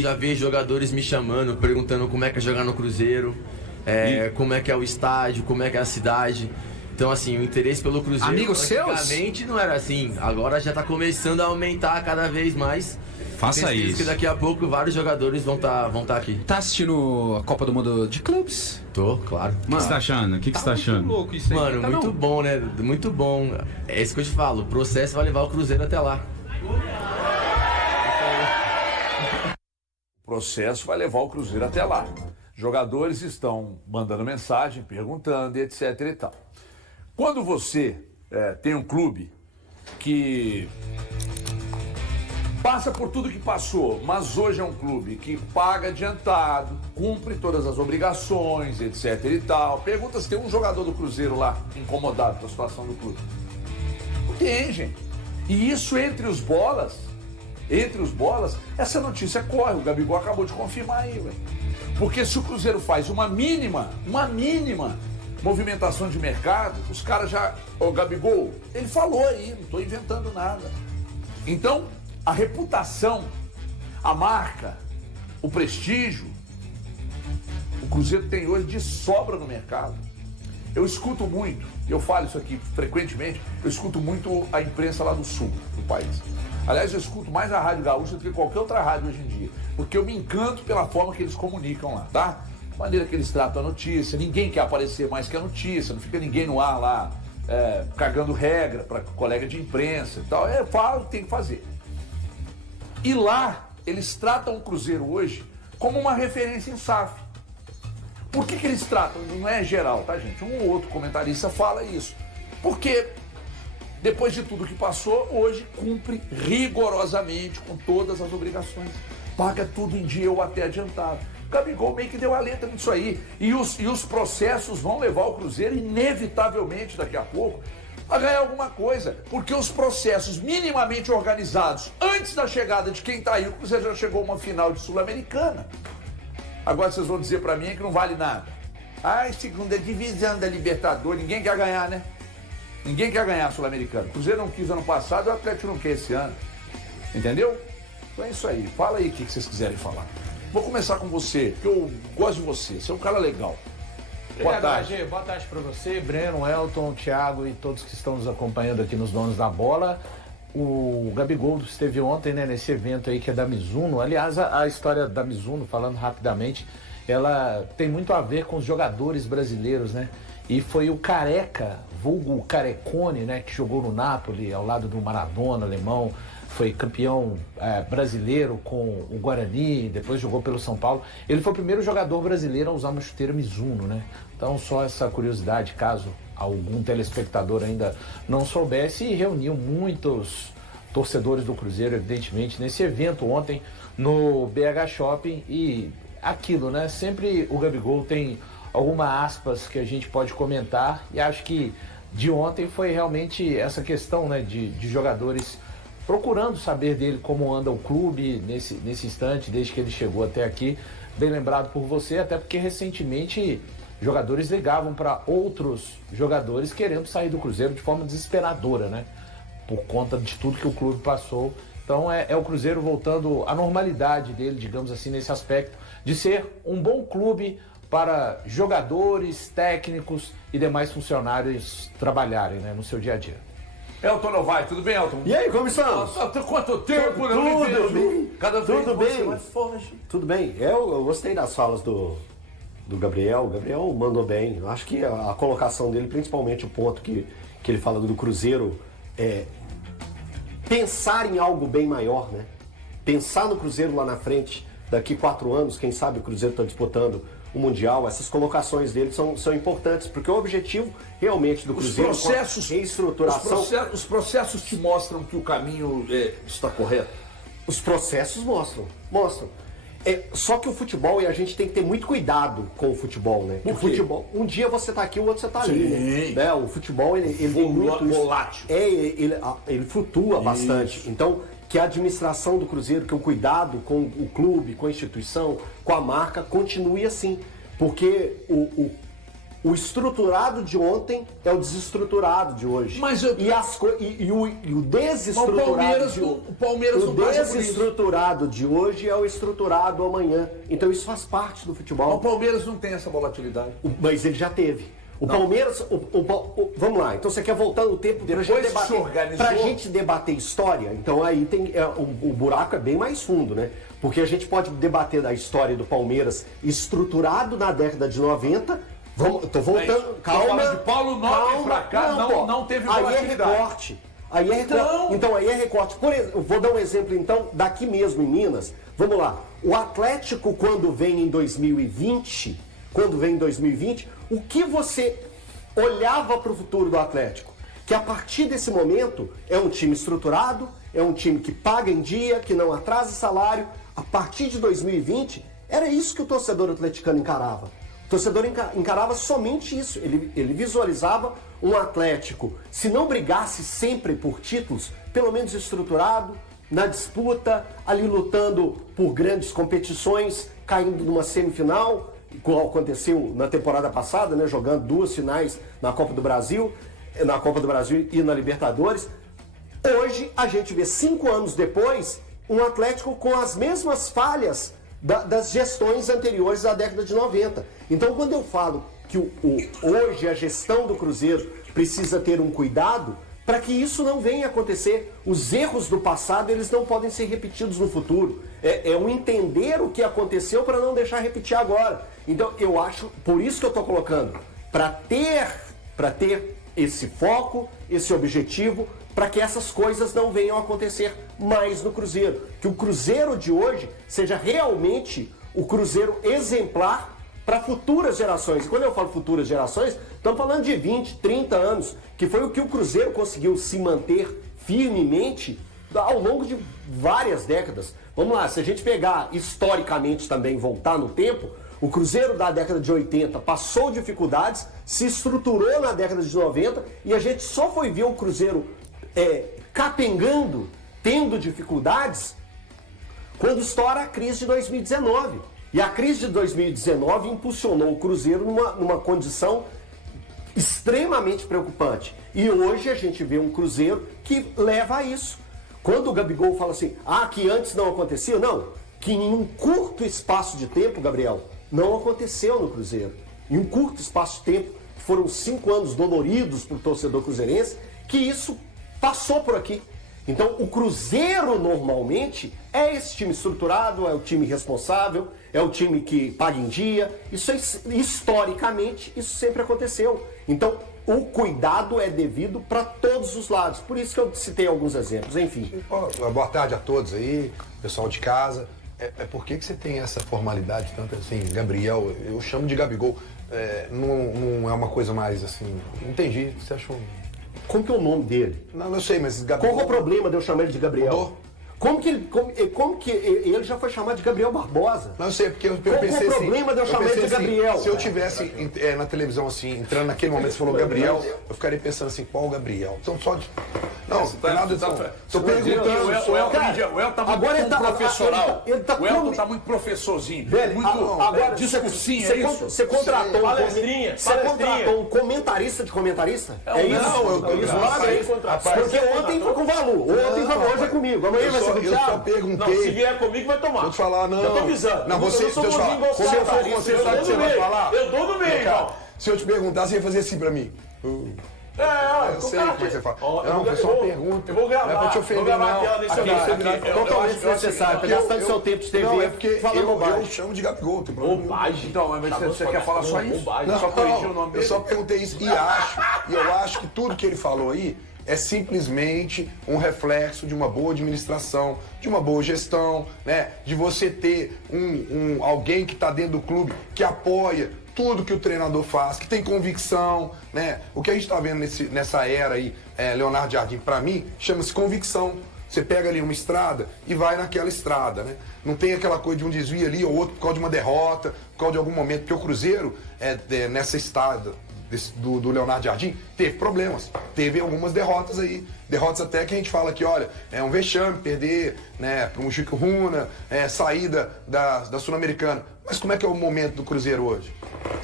já vi jogadores me chamando, perguntando como é que é jogar no Cruzeiro, como é que é o estádio, como é que é a cidade. Então, assim, o interesse pelo Cruzeiro Amigos seus? antigamente não era assim. Agora já tá começando a aumentar cada vez mais. Faça isso. Que daqui a pouco vários jogadores vão tá aqui. Tá assistindo a Copa do Mundo de clubes? Tô, claro. O que você tá achando? O que você tá achando? Louco isso aí. Mano, Tá muito não? bom, né? Muito bom. É isso que eu te falo. O processo vai levar o Cruzeiro até lá. O processo vai levar o Cruzeiro até lá. Jogadores estão mandando mensagem, perguntando, etc e tal. Quando você tem um clube que passa por tudo que passou, mas hoje é um clube que paga adiantado, cumpre todas as obrigações, etc e tal. Pergunta se tem um jogador do Cruzeiro lá incomodado com a situação do clube. Não tem, gente. E isso entre os bolas, essa notícia corre. O Gabigol acabou de confirmar aí, velho. Porque se o Cruzeiro faz uma mínima movimentação de mercado, os caras já... Ô, Gabigol, ele falou aí, não estou inventando nada. Então, a reputação, a marca, o prestígio, o Cruzeiro tem hoje de sobra no mercado. Eu escuto muito, eu falo isso aqui frequentemente, eu escuto muito a imprensa lá do sul do país. Aliás, eu escuto mais a Rádio Gaúcha do que qualquer outra rádio hoje em dia, porque eu me encanto pela forma que eles comunicam lá, tá? A maneira que eles tratam a notícia, ninguém quer aparecer mais que a notícia, não fica ninguém no ar lá cagando regra para colega de imprensa e tal. Fala o que tem que fazer. E lá, eles tratam o Cruzeiro hoje como uma referência em SAF. Por que eles tratam? Não é geral, tá, gente? Um ou outro comentarista fala isso. Porque, depois de tudo que passou, hoje cumpre rigorosamente com todas as obrigações. Paga tudo em dia ou até adiantado. O Gabigol meio que deu a letra nisso aí. E os processos vão levar o Cruzeiro, inevitavelmente, daqui a pouco, a ganhar alguma coisa. Porque os processos minimamente organizados, antes da chegada de quem tá aí, o Cruzeiro já chegou a uma final de Sul-Americana. Agora vocês vão dizer pra mim que não vale nada. Segunda divisão da Libertadores, ninguém quer ganhar, né? Ninguém quer ganhar a Sul-Americana. O Cruzeiro não quis ano passado, o Atlético não quer esse ano. Entendeu? Então é isso aí. Fala aí o que vocês quiserem falar. Vou começar com você, que eu gosto de você. Você é um cara legal. Boa tarde. Boa tarde para você, Breno, Elton, Thiago e todos que estão nos acompanhando aqui nos Donos da Bola. O Gabigol esteve ontem, né, nesse evento aí que é da Mizuno. Aliás, a história da Mizuno, falando rapidamente, ela tem muito a ver com os jogadores brasileiros, né? E foi o Careca, vulgo Carecone, né, que jogou no Napoli ao lado do Maradona, alemão. Foi campeão brasileiro com o Guarani, depois jogou pelo São Paulo. Ele foi o primeiro jogador brasileiro a usar uma chuteira Mizuno, né? Então, só essa curiosidade, caso algum telespectador ainda não soubesse, e reuniu muitos torcedores do Cruzeiro, evidentemente, nesse evento ontem no BH Shopping. E aquilo, né? Sempre o Gabigol tem alguma aspas que a gente pode comentar, e acho que de ontem foi realmente essa questão, né, de jogadores procurando saber dele como anda o clube nesse instante, desde que ele chegou até aqui. Bem lembrado por você, até porque recentemente jogadores ligavam para outros jogadores querendo sair do Cruzeiro de forma desesperadora, né? Por conta de tudo que o clube passou. Então é o Cruzeiro voltando à normalidade dele, digamos assim, nesse aspecto de ser um bom clube para jogadores, técnicos e demais funcionários trabalharem, né, no seu dia a dia. Elton Novaes, tudo bem, Elton? E aí, como estamos? Nossa, quanto tempo, né? Tudo bem? Cada vez Tudo você bem? mais forte. Tudo bem. Eu gostei das falas do Gabriel. O Gabriel mandou bem. Eu acho que a colocação dele, principalmente o ponto que ele fala do Cruzeiro, pensar em algo bem maior, né? Pensar no Cruzeiro lá na frente, daqui 4 anos, quem sabe o Cruzeiro está disputando o Mundial. Essas colocações dele são importantes, porque o objetivo realmente do Cruzeiro processos, é reestruturação. Os processos te mostram que o caminho está correto? Os processos mostram. Só que o futebol, e a gente tem que ter muito cuidado com o futebol, né? Por o quê? futebol, um dia você tá aqui, o outro você tá ali, né? O futebol, ele tem muito isso. Volátil. Ele flutua bastante. Então, que a administração do Cruzeiro, que o cuidado com o clube, com a instituição, com a marca, continue assim. Porque o o estruturado de ontem é o desestruturado de hoje. Mas eu- E o desestruturado de o Palmeiras não passa por isso. desestruturado de hoje é o estruturado amanhã. Então isso faz parte do O futebol. Palmeiras não tem essa volatilidade. Mas ele já teve. O Palmeiras. Vamos lá, então você quer voltar no tempo pra Depois gente que debater. se organizou- Pra gente debater história, então aí tem. O buraco é bem mais fundo, né? Porque a gente pode debater da história do Palmeiras estruturado na década de 90. Tô voltando. Calma. falando de Paulo Nobre pra cá, não teve Aí é volatilidade. recorte. Aí é recorte. Então aí é recorte. Por exemplo, vou dar um exemplo então daqui mesmo em Minas. Vamos lá. O Atlético quando vem em 2020, o que você olhava para o futuro do Atlético? Que a partir desse momento é um time estruturado, é um time que paga em dia, que não atrasa salário. A partir de 2020, era isso que o torcedor atleticano encarava. O torcedor encarava somente isso. Ele visualizava um Atlético, se não brigasse sempre por títulos, pelo menos estruturado, na disputa, ali lutando por grandes competições, caindo numa semifinal, como aconteceu na temporada passada, né, jogando 2 finais na Copa do Brasil e na Libertadores. Hoje a gente vê 5 anos depois um Atlético com as mesmas falhas das gestões anteriores da década de 90. Então quando eu falo que hoje a gestão do Cruzeiro precisa ter um cuidado para que isso não venha acontecer. Os erros do passado eles não podem ser repetidos no futuro. É um entender o que aconteceu para não deixar repetir agora. Então eu acho, por isso que eu estou colocando, para ter esse foco, esse objetivo, para que essas coisas não venham a acontecer mais no Cruzeiro. Que o Cruzeiro de hoje seja realmente o Cruzeiro exemplar para futuras gerações. E quando eu falo futuras gerações, estamos falando de 20, 30 anos, que foi o que o Cruzeiro conseguiu se manter firmemente ao longo de várias décadas. Vamos lá, se a gente pegar historicamente também, voltar no tempo, o Cruzeiro da década de 80 passou dificuldades, se estruturou na década de 90 e a gente só foi ver o Cruzeiro capengando, tendo dificuldades, quando estoura a crise de 2019. E a crise de 2019 impulsionou o Cruzeiro numa condição extremamente preocupante. E hoje a gente vê um Cruzeiro que leva a isso. Quando o Gabigol fala assim, que antes não acontecia, não. Que em um curto espaço de tempo, Gabriel, não aconteceu no Cruzeiro. Em um curto espaço de tempo, que foram 5 anos doloridos para o torcedor cruzeirense, que isso passou por aqui. Então, o Cruzeiro, normalmente, é esse time estruturado, é o time responsável, é o time que paga em dia. Isso, historicamente, isso sempre aconteceu. Então, o cuidado é devido para todos os lados. Por isso que eu citei alguns exemplos, enfim. Boa tarde a todos aí, pessoal de casa. Por que você tem essa formalidade tanto assim, Gabriel? Eu chamo de Gabigol. Não é uma coisa mais assim. Entendi. Você achou? Como que é o nome dele? Não, eu sei, mas Gabigol. Qual é o problema de eu chamar ele de Gabriel? Mudou? Como que ele já foi chamado de Gabriel Barbosa? Não, eu sei, porque eu Qual pensei o problema de eu chamar ele de Gabriel? Se eu tivesse na televisão assim, entrando naquele momento, você falou Gabriel, eu ficaria pensando assim, qual o Gabriel? Então só de... Não, nada disso. Tô perguntando. O El tá muito agora ele tá professoral. ele tá O El tá muito professorzinho. Velho, Muito agora discursinho, é isso? Você contratou Palestrinha. um comentarista de comentarista? É isso? Não, É isso? Porque ontem foi com o Valu, hoje é comigo, amanhã vai ser com o Eu só Thiago. perguntei. Não, se vier comigo, vai tomar. Vou te falar, não. Eu tô avisando. Não, você, eu deixa eu te falar. Se eu for com você, sabe o que você vai falar? Eu dou no meio, Cara, então. se eu te perguntar, você ia fazer assim pra mim. Eu sei como é que você fala. Não, foi só uma pergunta. Eu vou gravar. Não é pra te ofender, não. Totalmente desnecessário, tá gastando seu tempo de TV. Não, é porque falando eu bobagem. chamo de Gabigol. Tem problema. Bobagem. Então, mas você quer falar só isso? Não, Só corrigir o não, nome eu dele? só perguntei isso e eu acho que tudo que ele falou aí é simplesmente um reflexo de uma boa administração, de uma boa gestão, né? De você ter alguém que está dentro do clube que apoia tudo que o treinador faz, que tem convicção, né? O que a gente está vendo nessa era aí, Leonardo Jardim, para mim, chama-se convicção. Você pega ali uma estrada e vai naquela estrada, né? Não tem aquela coisa de um desvio ali ou outro por causa de uma derrota, por causa de algum momento, porque o Cruzeiro, nessa estrada do Leonardo Jardim, teve problemas. Teve algumas derrotas aí. Derrotas até que a gente fala que, olha, é um vexame perder, né, para um Chico Runa, saída da Sul-Americana. Mas como é que é o momento do Cruzeiro hoje?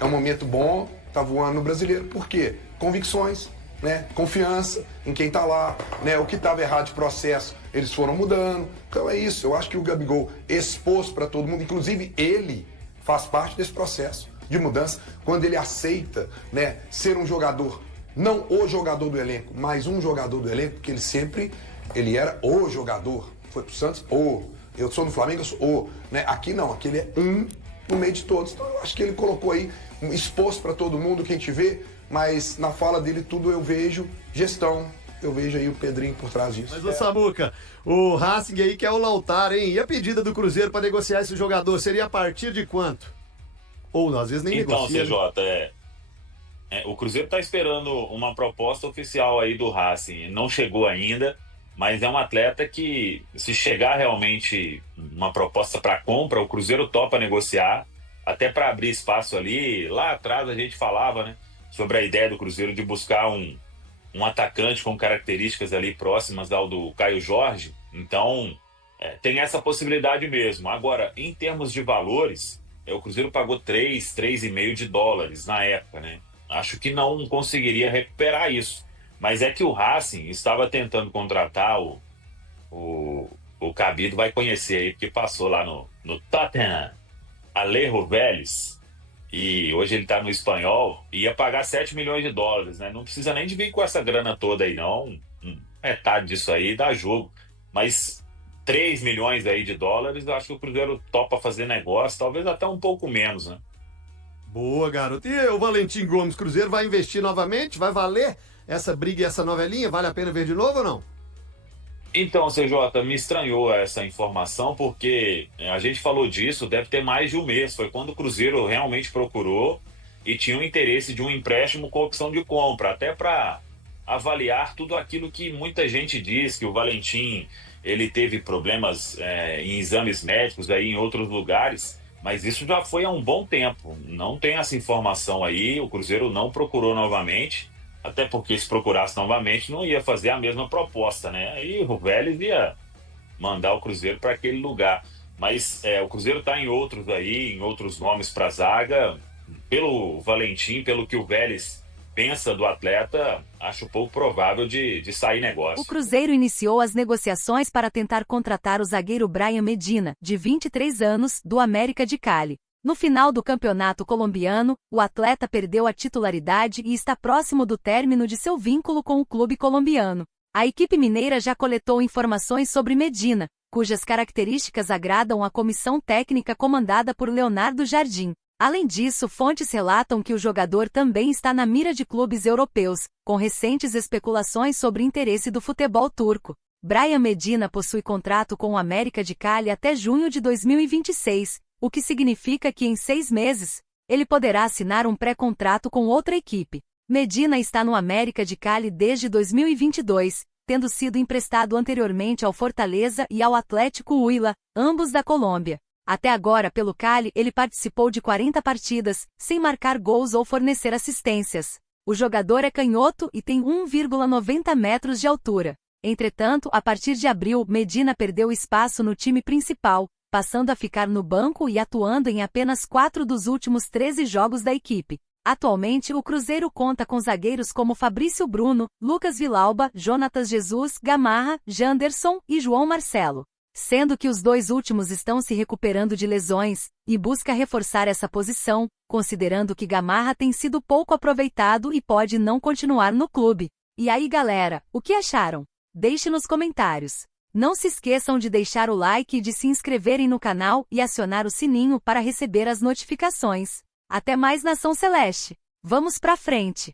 É um momento bom, tá voando no brasileiro. Por quê? Convicções, né? Confiança em quem tá lá, né? O que estava errado de processo, eles foram mudando. Então é isso, eu acho que o Gabigol expôs para todo mundo, inclusive ele faz parte desse processo de mudança, quando ele aceita, né, ser um jogador, não o jogador do elenco, mas um jogador do elenco, porque ele era o jogador. Foi pro Santos, eu sou do Flamengo, eu sou o, né? Aqui não, aqui ele é um no meio de todos. Então eu acho que ele colocou aí, expôs para todo mundo, quem te vê, mas na fala dele tudo eu vejo gestão, eu vejo aí o Pedrinho por trás disso. Mas, ô Samuca, o Racing aí quer o Lautaro, hein? E a pedida do Cruzeiro para negociar esse jogador seria a partir de quanto? Ou às vezes nem negocia. Então, CJ, o Cruzeiro está esperando uma proposta oficial aí do Racing. Não chegou ainda, mas é um atleta que, se chegar realmente uma proposta para compra, o Cruzeiro topa negociar, até para abrir espaço ali. Lá atrás a gente falava, né, sobre a ideia do Cruzeiro de buscar um atacante com características ali próximas ao do Caio Jorge. Então, tem essa possibilidade mesmo. Agora, em termos de valores, o Cruzeiro pagou 3,5 de dólares na época, né? Acho que não conseguiria recuperar isso. Mas é que o Racing estava tentando contratar o Cabido, vai conhecer aí, porque passou lá no Tottenham, Alejo Vélez, e hoje ele está no Espanhol, e ia pagar 7 milhões de dólares, né? Não precisa nem de vir com essa grana toda aí, não. Metade disso aí dá jogo. Mas 3 milhões aí de dólares, eu acho que o Cruzeiro topa fazer negócio, talvez até um pouco menos, né? Boa, garoto. E o Valentim Gomes, Cruzeiro vai investir novamente? Vai valer essa briga e essa novelinha? Vale a pena ver de novo ou não? Então, CJ, me estranhou essa informação, porque a gente falou disso, deve ter mais de um mês. Foi quando o Cruzeiro realmente procurou e tinha o interesse de um empréstimo com opção de compra, até para avaliar tudo aquilo que muita gente diz, que o Valentim ele teve problemas em exames médicos aí em outros lugares, mas isso já foi há um bom tempo. Não tem essa informação aí, o Cruzeiro não procurou novamente, até porque se procurasse novamente não ia fazer a mesma proposta, né? Aí o Vélez ia mandar o Cruzeiro para aquele lugar. Mas o Cruzeiro está em outros aí, em outros nomes para a zaga. Pelo Valentim, pelo que o Vélez pensa do atleta, acho pouco provável de sair negócio. O Cruzeiro iniciou as negociações para tentar contratar o zagueiro Brian Medina, de 23 anos, do América de Cali. No final do campeonato colombiano, o atleta perdeu a titularidade e está próximo do término de seu vínculo com o clube colombiano. A equipe mineira já coletou informações sobre Medina, cujas características agradam à comissão técnica comandada por Leonardo Jardim. Além disso, fontes relatam que o jogador também está na mira de clubes europeus, com recentes especulações sobre interesse do futebol turco. Brian Medina possui contrato com o América de Cali até junho de 2026, o que significa que em 6 meses, ele poderá assinar um pré-contrato com outra equipe. Medina está no América de Cali desde 2022, tendo sido emprestado anteriormente ao Fortaleza e ao Atlético Huila, ambos da Colômbia. Até agora, pelo Cali, ele participou de 40 partidas, sem marcar gols ou fornecer assistências. O jogador é canhoto e tem 1,90 metros de altura. Entretanto, a partir de abril, Medina perdeu espaço no time principal, passando a ficar no banco e atuando em apenas 4 dos últimos 13 jogos da equipe. Atualmente, o Cruzeiro conta com zagueiros como Fabrício Bruno, Lucas Vilauba, Jonatas Jesus, Gamarra, Janderson e João Marcelo. Sendo que os 2 últimos estão se recuperando de lesões, e busca reforçar essa posição, considerando que Gamarra tem sido pouco aproveitado e pode não continuar no clube. E aí, galera, o que acharam? Deixe nos comentários. Não se esqueçam de deixar o like e de se inscreverem no canal e acionar o sininho para receber as notificações. Até mais, Nação Celeste! Vamos pra frente!